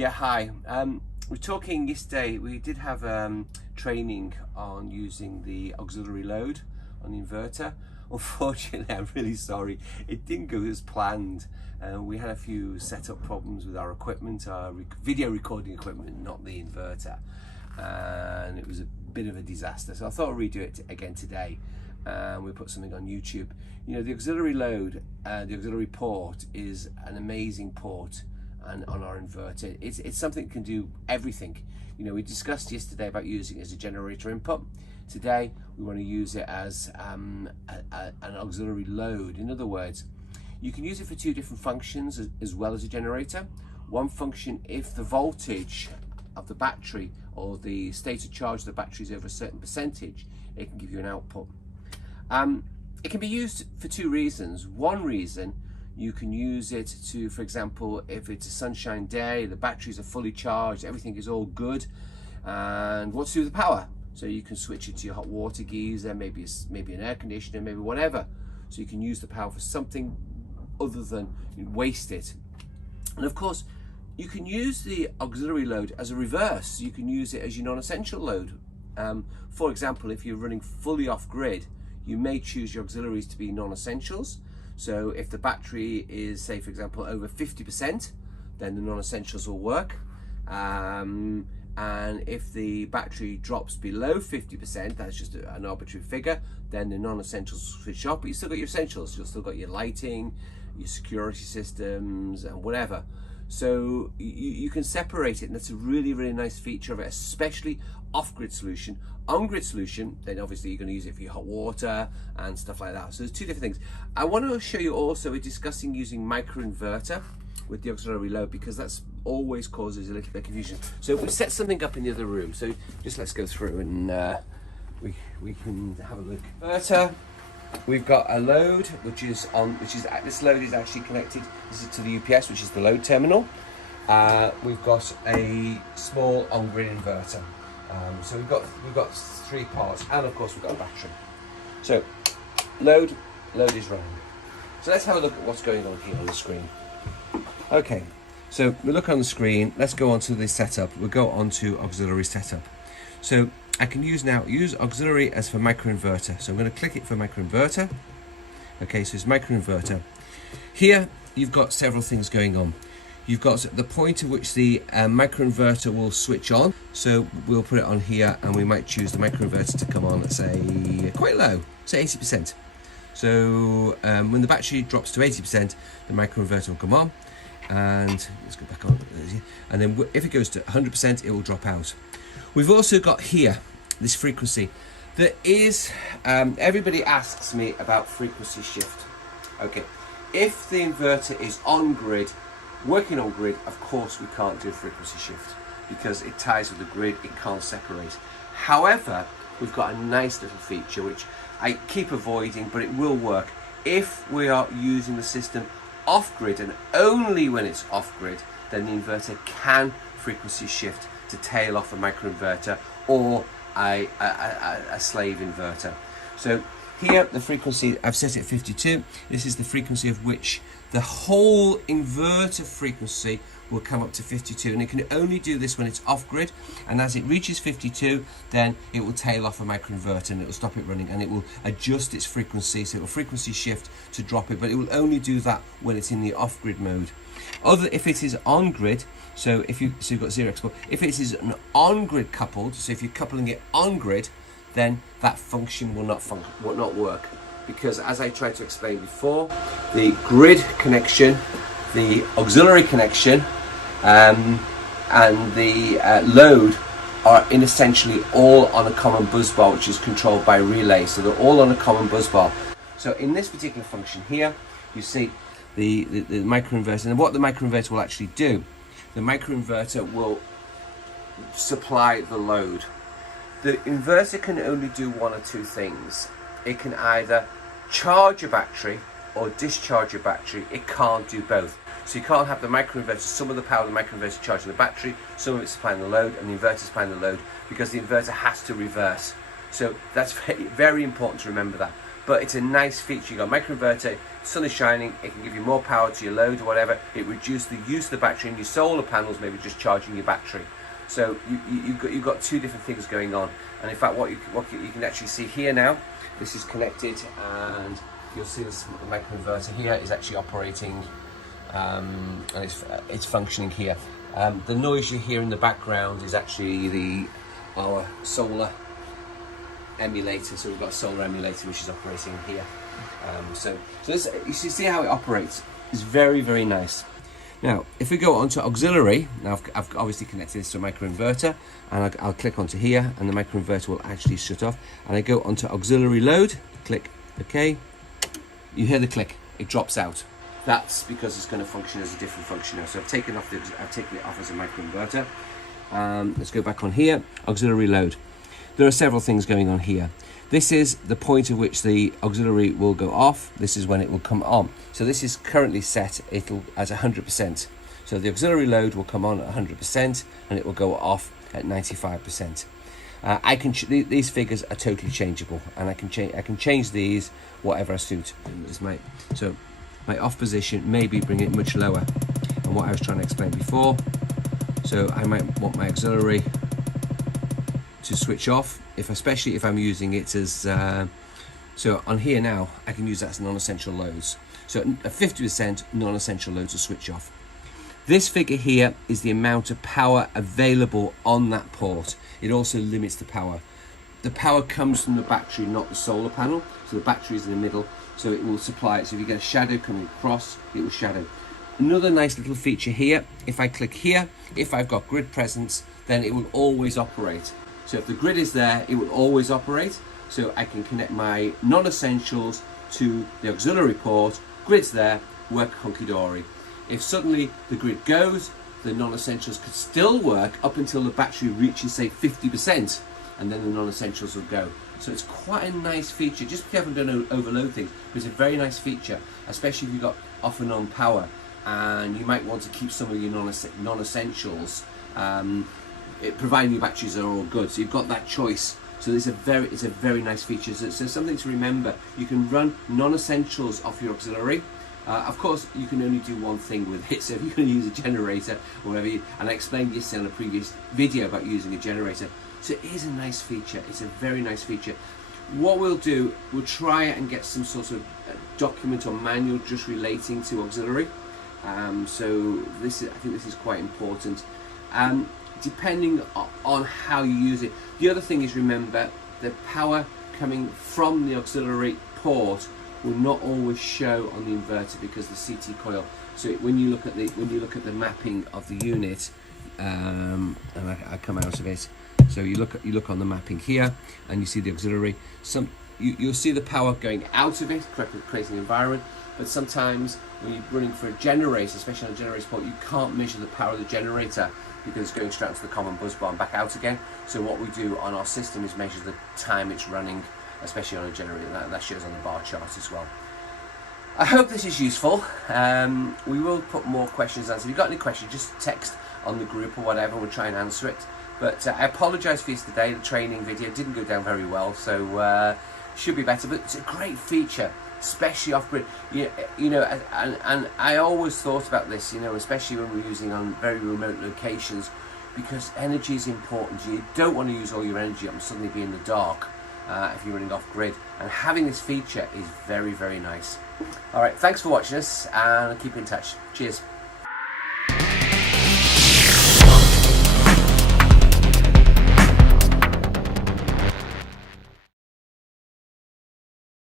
Yeah, hi. We're talking yesterday. We did have training on using the auxiliary load on the inverter. Unfortunately, I'm really sorry, it didn't go as planned. We had a few setup problems with our equipment, our video recording equipment, not the inverter, and it was a bit of a disaster. So I thought I'd redo it again today. We put something on YouTube. You know, the auxiliary load, the auxiliary port is an amazing port. And on our inverter, it's something that can do everything. You know, we discussed yesterday about using it as a generator input. Today we want to use it as an auxiliary load. In other words, you can use it for two different functions as well as a generator. One function, if the voltage of the battery or the state of charge of the battery is over a certain percentage, it can give you an output. It can be used for two reasons. One reason, you can use it to, for example, if it's a sunshine day, the batteries are fully charged, everything is all good, and what to do with the power. So you can switch it to your hot water geyser, maybe an air conditioner, maybe whatever. So you can use the power for something other than waste it. And of course, you can use the auxiliary load as a reverse. You can use it as your non-essential load. For example, if you're running fully off-grid, you may choose your auxiliaries to be non-essentials. So if the battery is, say, for example, over 50%, then the non-essentials will work. And if the battery drops below 50%, that's just an arbitrary figure, then the non-essentials switch off, but you still got your essentials. You've still got your lighting, your security systems, and whatever. So you can separate it, and that's a really, really nice feature of it, especially off-grid solution. On-grid solution, then obviously you're going to use it for your hot water and stuff like that. So there's two different things. I want to show you also, we're discussing using microinverter with the auxiliary load, because that's always causes a little bit of confusion. So we set something up in the other room. So just let's go through and we can have a look. Inverter. We've got a load this load is actually connected. This is to the UPS, which is the load terminal. We've got a small on-grid inverter. So we've got three parts, and of course we've got a battery. So load is running. So let's have a look at what's going on here on the screen. Okay, so we look on the screen. Let's go on to the setup. We'll go on to auxiliary setup. So I can use auxiliary as for microinverter. So I'm going to click it for microinverter. Okay, so it's microinverter. Here you've got several things going on. You've got the point at which the microinverter will switch on. So we'll put it on here, and we might choose the microinverter to come on at, say, quite low, say 80%. So when the battery drops to 80%, the microinverter will come on, and let's go back on. And then if it goes to 100%, it will drop out. We've also got here this frequency. There is, everybody asks me about frequency shift. Okay, if the inverter is on grid, working on grid, of course we can't do frequency shift because it ties with the grid, it can't separate. However, we've got a nice little feature which I keep avoiding, but it will work. If we are using the system off grid, and only when it's off grid, then the inverter can frequency shift to tail off a microinverter or a slave inverter. So here the frequency, I've set it 52. This is the frequency of which the whole inverter frequency will come up to 52, and it can only do this when it's off grid, and as it reaches 52, then it will tail off a microinverter and it will stop it running, and it will adjust its frequency, so it will frequency shift to drop it, but it will only do that when it's in the off grid mode. If it is on grid, so you've got 0 export, if it is an on grid coupled, so if you're coupling it on grid, then that function will not work, because as I tried to explain before, the grid connection, the auxiliary connection, and the load are essentially all on a common bus bar, which is controlled by relay. So they're all on a common bus bar. So in this particular function here, you see the microinverter, and what the microinverter will actually do, the microinverter will supply the load. The inverter can only do one or two things. It can either charge a battery or discharge your battery. It can't do both. So you can't have the microinverter, some of the power of the microinverter charging the battery, some of it supplying the load, and the inverter supplying the load, because the inverter has to reverse. So that's very, very important to remember that. but it's a nice feature. You've got a microinverter, sun is shining, it can give you more power to your load or whatever. It reduces the use of the battery, and your solar panels maybe just charging your battery. So you've got two different things going on. And in fact, what you can actually see here now, this is connected, and you'll see this microinverter here is actually operating, and it's functioning here. The noise you hear in the background is actually our solar emulator. So we've got a solar emulator which is operating here. So this, you see how it operates. It's very, very nice. Now, if we go onto auxiliary, now I've obviously connected this to a microinverter, and I'll click onto here, and the microinverter will actually shut off. And I go onto auxiliary load, click OK. You hear the click, it drops out. That's because it's going to function as a different function now. So I've taken it off as a microinverter. Let's go back on here, auxiliary load. There are several things going on here. This is the point at which the auxiliary will go off. This is when it will come on. So this is currently set as 100%. So the auxiliary load will come on at 100% and it will go off at 95%. These figures are totally changeable, and I can change these whatever I suit. So my off position, maybe bring it much lower. And what I was trying to explain before. So I might want my auxiliary to switch off, especially if I'm using it as so on here now I can use that as non-essential loads. So at 50% non-essential loads will switch off. This figure here is the amount of power available on that port. It also limits the power. The power comes from the battery, not the solar panel. So the battery is in the middle, so it will supply it. So if you get a shadow coming across, it will shadow. Another nice little feature here, if I click here, if I've got grid presence, then it will always operate. So if the grid is there, it will always operate. So I can connect my non-essentials to the auxiliary port, grid's there, work hunky-dory. If suddenly the grid goes, the non-essentials could still work up until the battery reaches, say, 50%, and then the non-essentials will go. So it's quite a nice feature. Just be careful don't overload things, but it's a very nice feature, especially if you've got off and on power, and you might want to keep some of your non-essentials, providing your batteries are all good. So you've got that choice. So it's a very nice feature. So something to remember. You can run non-essentials off your auxiliary. Of course, you can only do one thing with it. So if you're going to use a generator or whatever, and I explained this in a previous video about using a generator. So it is a nice feature. It's a very nice feature. What we'll do, we'll try and get some sort of document or manual just relating to auxiliary. So I think this is quite important. Depending on how you use it. The other thing is, remember, the power coming from the auxiliary port will not always show on the inverter because the CT coil. So when you look at the mapping of the unit, and I come out of it. So you look on the mapping here, and you see the auxiliary. You'll see the power going out of it, creating the environment. But sometimes when you're running for a generator, especially on a generator port, you can't measure the power of the generator because it's going straight to the common bus bar and back out again. So what we do on our system is measure the time it's running, especially on a generator, and that shows on the bar chart as well. I hope this is useful. We will put more questions and answers. If you've got any questions, just text on the group or whatever, we'll try and answer it. But I apologise for yesterday, the training video didn't go down very well, so should be better, but it's a great feature, especially off-grid. You know, and I always thought about this, you know, especially when we're using on very remote locations, because energy is important. You don't want to use all your energy up and suddenly be in the dark if you're running off-grid, and having this feature is very, very nice. All right, thanks for watching us, and keep in touch. Cheers.